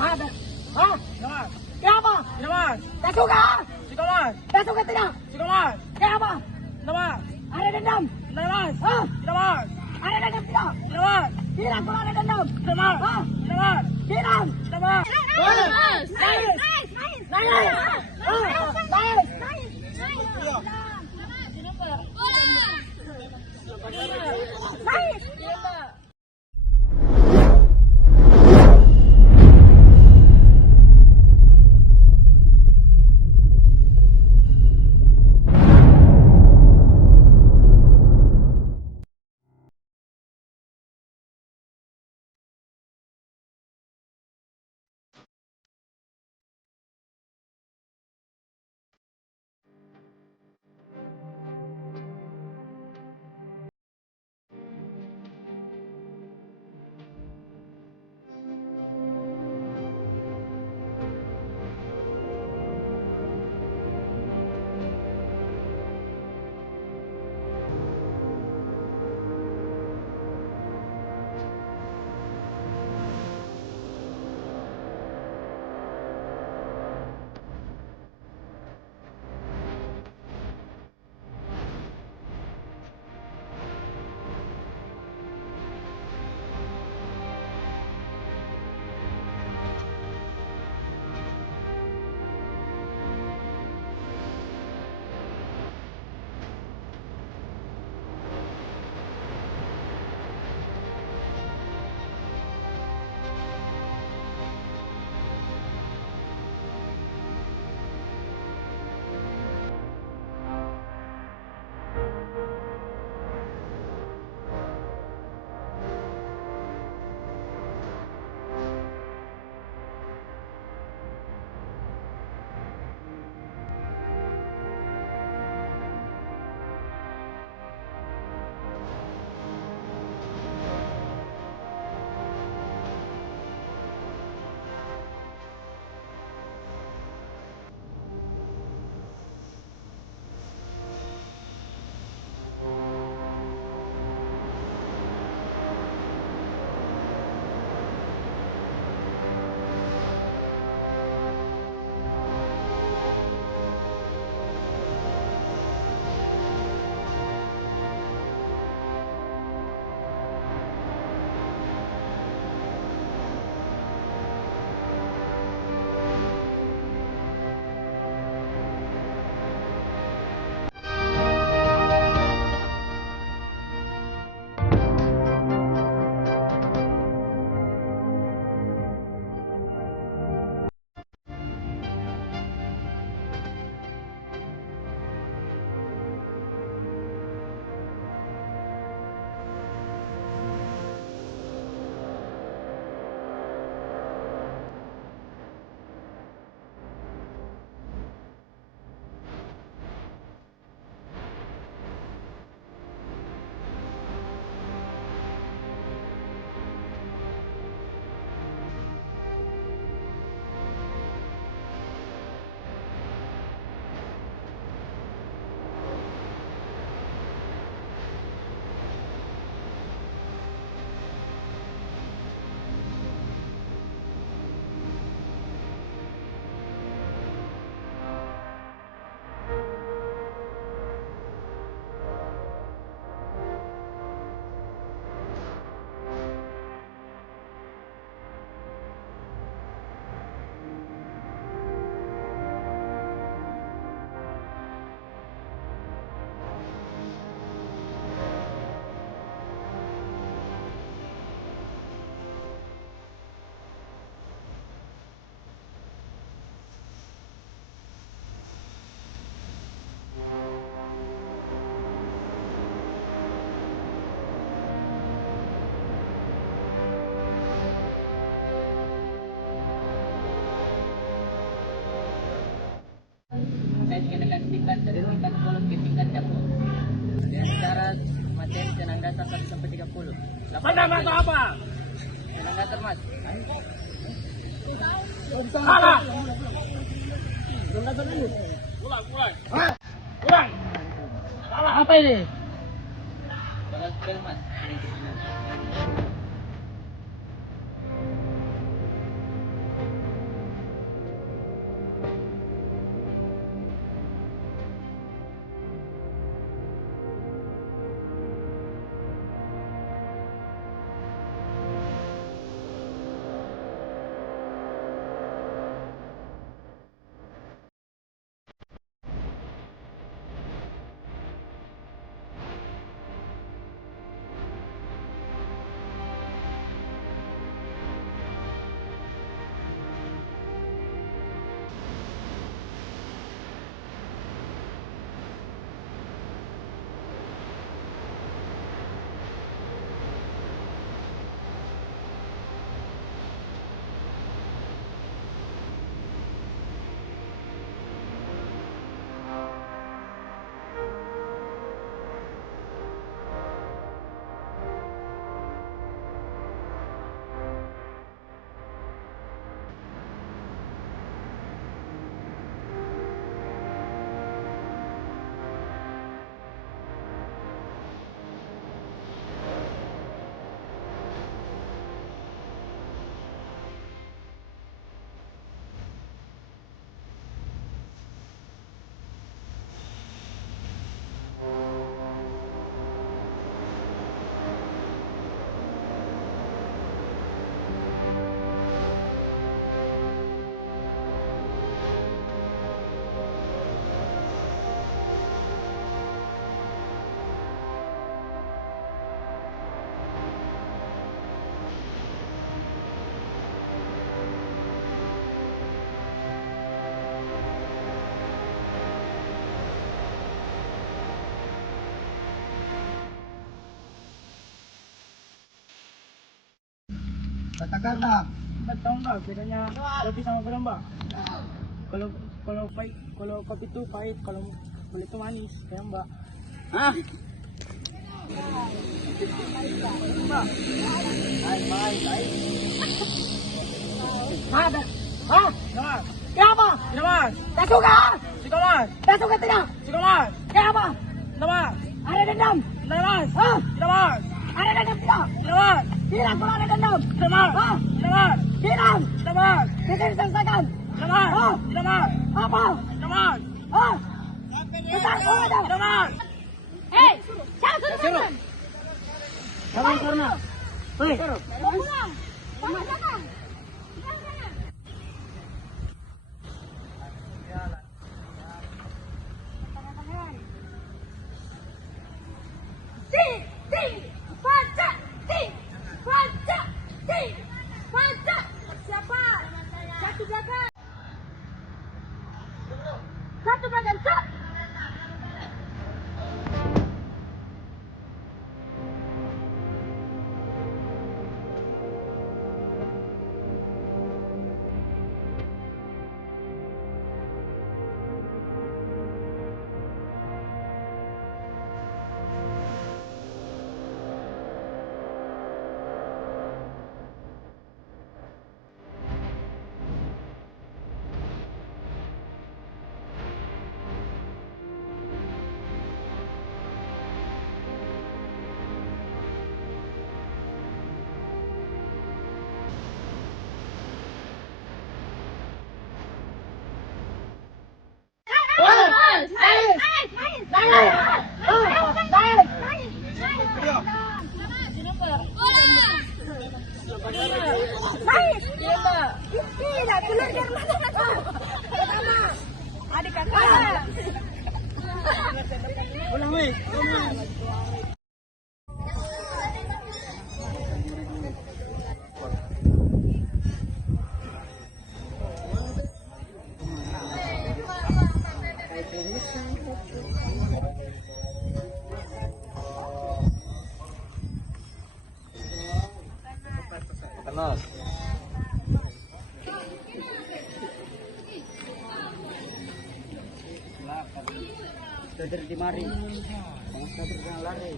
Ada. Hah? Mas. Kayak apa? Tidak mas. Tak suka? Suka mas. Tak suka tidak? Suka mas. Kayak apa? Tidak mas. Ada dendam? Tidak mas. Hah? Tidak mas. Ada dendam tidak? Tidak mas. Bilang kalau ada dendam. Tidak mas. Hah? Tidak mas. Bilang. Tidak mas. Nice. Kaitkan dengan tingkat dari tingkat kolom ke tingkat dapur dengan syarat materi tenang datar 1 sampai 30. Anda atau apa? Tenang datar mas. Salah. Ulang. Ulang. Salah. Apa ini? Balas bel mas. Kata-kata. Mbak tahu nggak bedanya kopi sama beramba? Kalau pahit, kalau kopi itu pahit, kalau beli itu manis, kayak Mbak. Hah? Ada. Hah? Tidak mas, Kenapa? tidak mas, Tak suka? suka mas, Tak suka tidak? suka mas, Kenapa? tidak mas, Ada dendam? tidak mas, Hah? tidak mas, Ada dendam tidak? tidak mas, Bilang kalau ada dendam. tidak mas, Hah? tidak mas, Bilang. tidak mas, Bisa diselesaikan. tidak mas, Hah? tidak mas, Apa? tidak mas, Hah? Kita kau ada. tidak mas. Hei, jangan suruh. Kamu karena, hei, Mau pulang. Sama sana. Siapa? Satu belakang. Satu belakang. Tidak, keluar dari mana? Pertama, adik kakak. pulang weh, Kenal. Saudara di mari. Bang saudara jangan lari.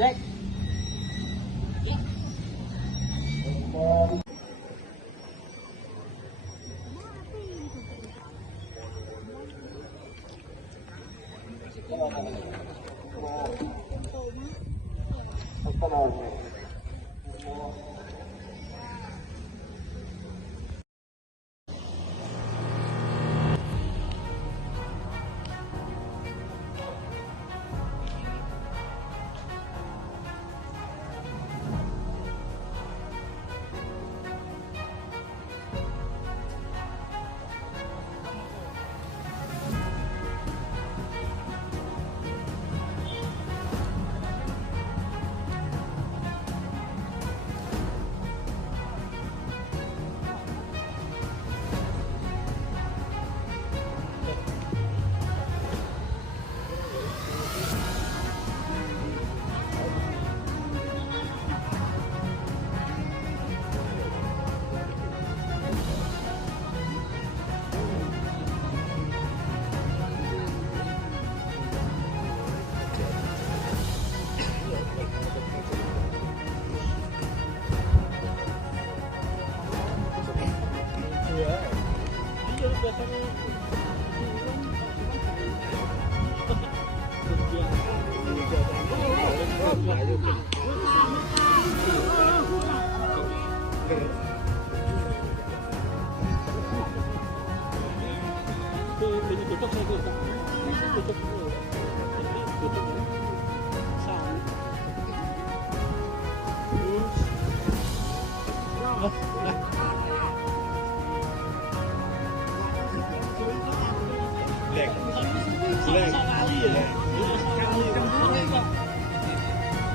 Cek.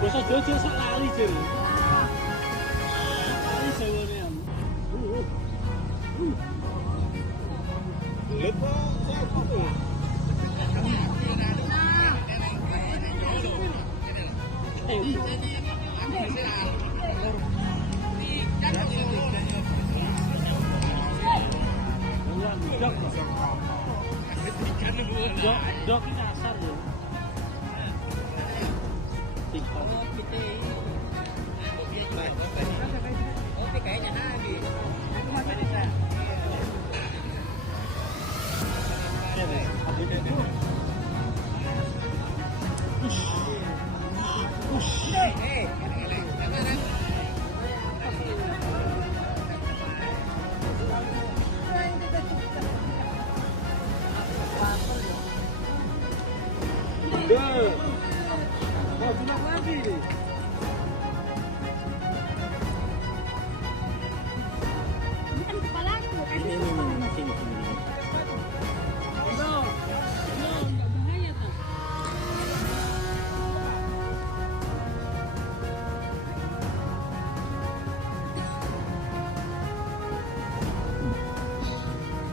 Bosok Jojo sak lali, Jil. Bukan kepalaku, kan Ini sini.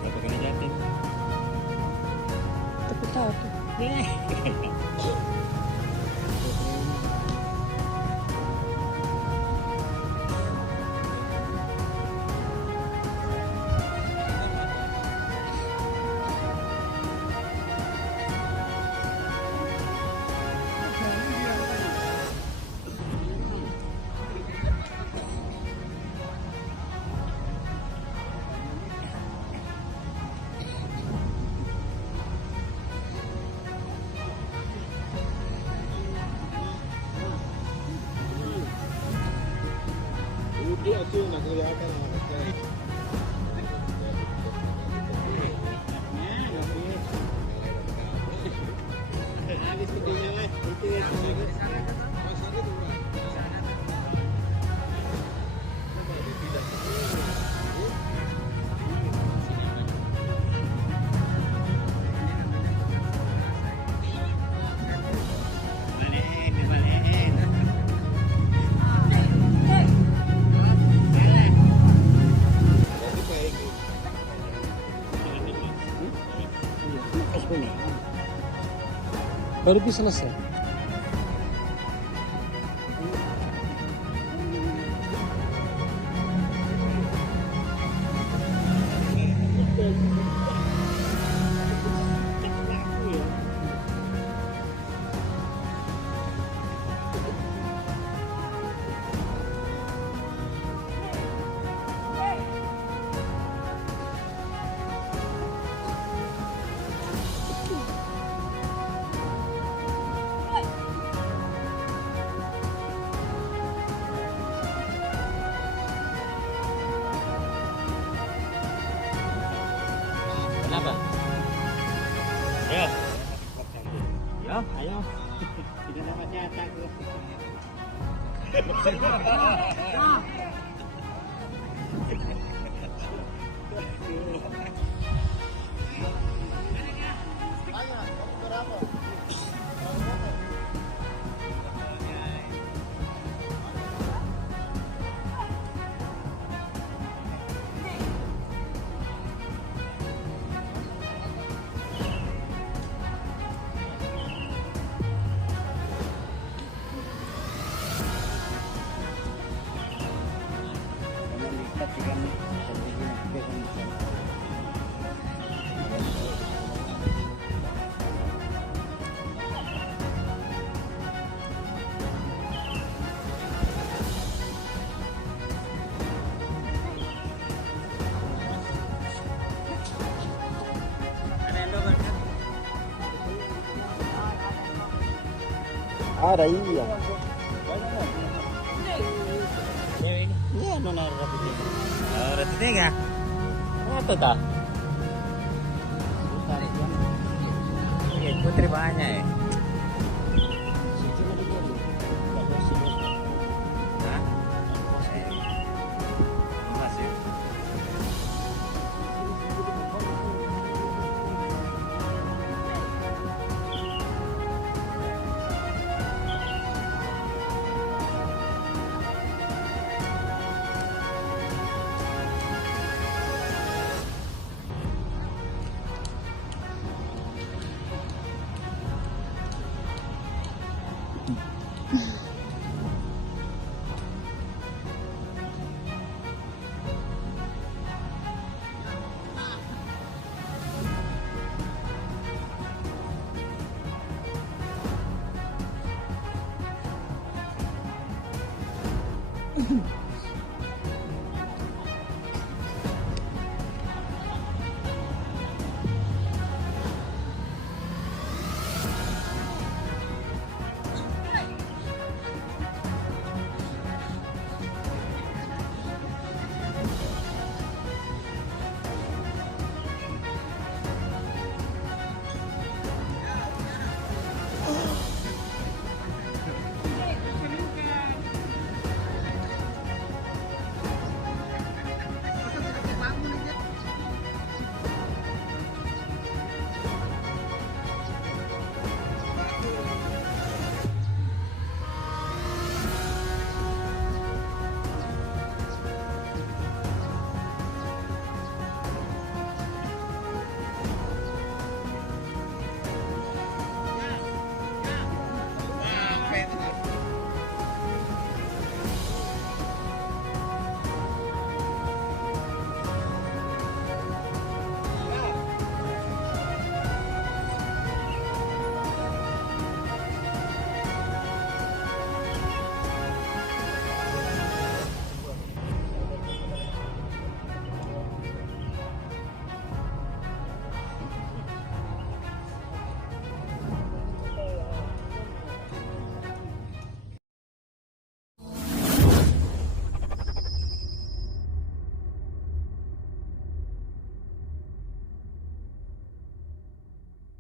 Berapa kali jatuh? Tapi tahu tuh. Dia tuh nak kelihatan. Habis ketinggalan. Itu ya. Baru bisa selesai. Kenapa? Ya. Ya, ayo. Tidak dapat jatah. Ada iya. Iya, nona ratu tiga. Oh, ratu tiga. Apa tak? Iya, putri banyak ya.